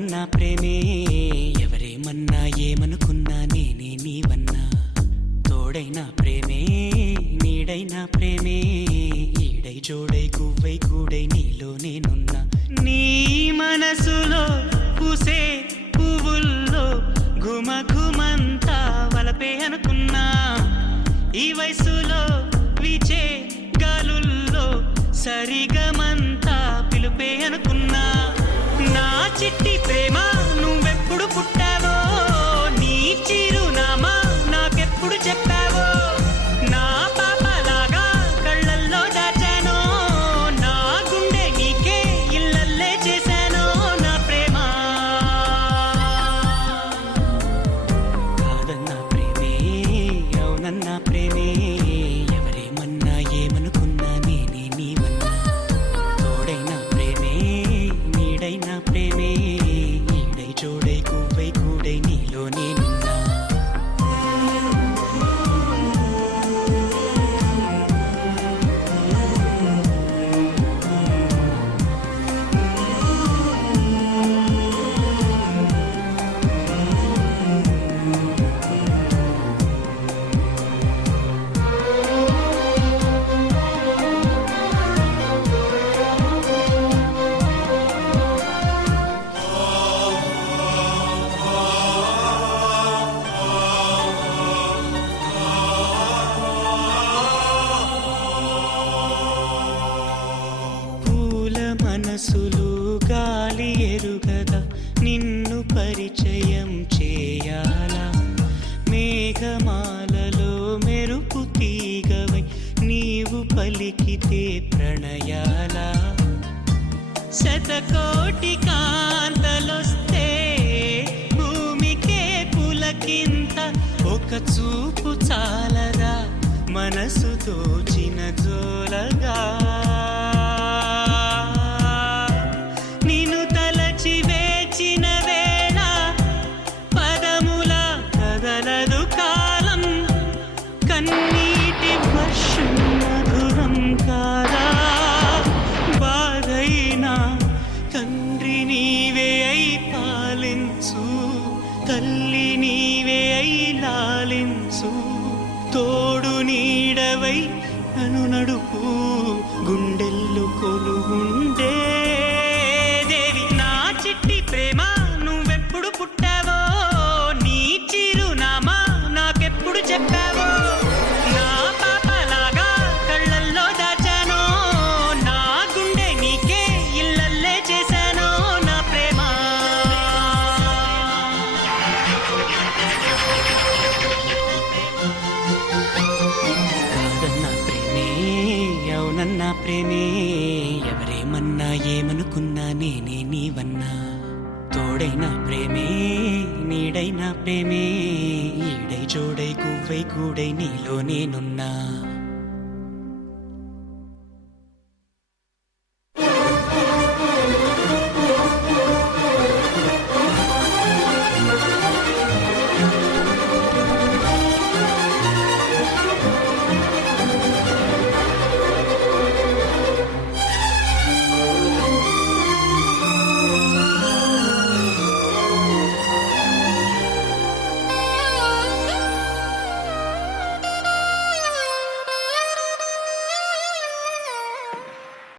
అవునన్నా ప్రేమే ఎవరేమన్నా ఏమనుకున్నా నేనే నీవన్నా తోడైనా ప్రేమే నీడైనా ప్రేమే ఈడై జోడై గువ్వై కూడై నీలో నేనున్నా నీ మనసులో పూసే పువ్వుల్లో ఘుమఘుమంతా వలపే అనుకున్నా ఈ వయసులో వీచే గాలుల్లో సరిగమంతా పిలుపే అనుకున్నా నా చిట్టి ప్రేమ నువ్వెప్పుడు పుట్టావో నీ చిరునామా నాకెప్పుడు చెప్పావో నా పాపలాగా కళ్ళల్లో దాచానో నా గుండె నీకే ఇల్లల్లే చేశానో నా ప్రేమ కాదన్నా ప్రేమే అవునన్నా ప్రేమే ఎవరేమన్నా ఏమనుకున్నా నేనే నీవన్నా తోడైనా ప్రేమే నీడైనా ప్రేమే ఈడై జోడై గువ్వై కూడై నీలో నేనున్నా మనసులు గాలి ఎరుగదా నిన్ను పరిచయం చేయాలా మేఘమాలలో మెరుపు తీగవై నీవు పలికితే ప్రణయాలా శతకోటి కాంతలొస్తే భూమికే పులకింత ఒక చూపు చాలదా మనసు దోచిన జోలగా కన్నీటి వర్షం మధురం కాదా బాధైనా తండ్రి నీవే అయి పాలించు తల్లి నీవే అయి లాలించు తోడు నీడవై నన్ను నడుపు గుండెల్లో కొలుగుండే దేవి నా చిట్టి ప్రేమ నువ్వెప్పుడు పుట్టావో నీ చిరునామా నాకెప్పుడు చెప్పావో నా పాపలాగా కళ్ళల్లో దాచానో నా గుండె నీకే ఇల్లల్లే చేశానో నా ప్రేమ కాదన్నా ప్రేమే అవునన్నా ప్రేమే ఎవరేమన్నా ఏమనుకున్నా నేనే నీవన్నా తోడైనా ప్రేమే నీడైనా ప్రేమే ఈడై జోడై గువ్వై కూడై నీలో నేనున్నా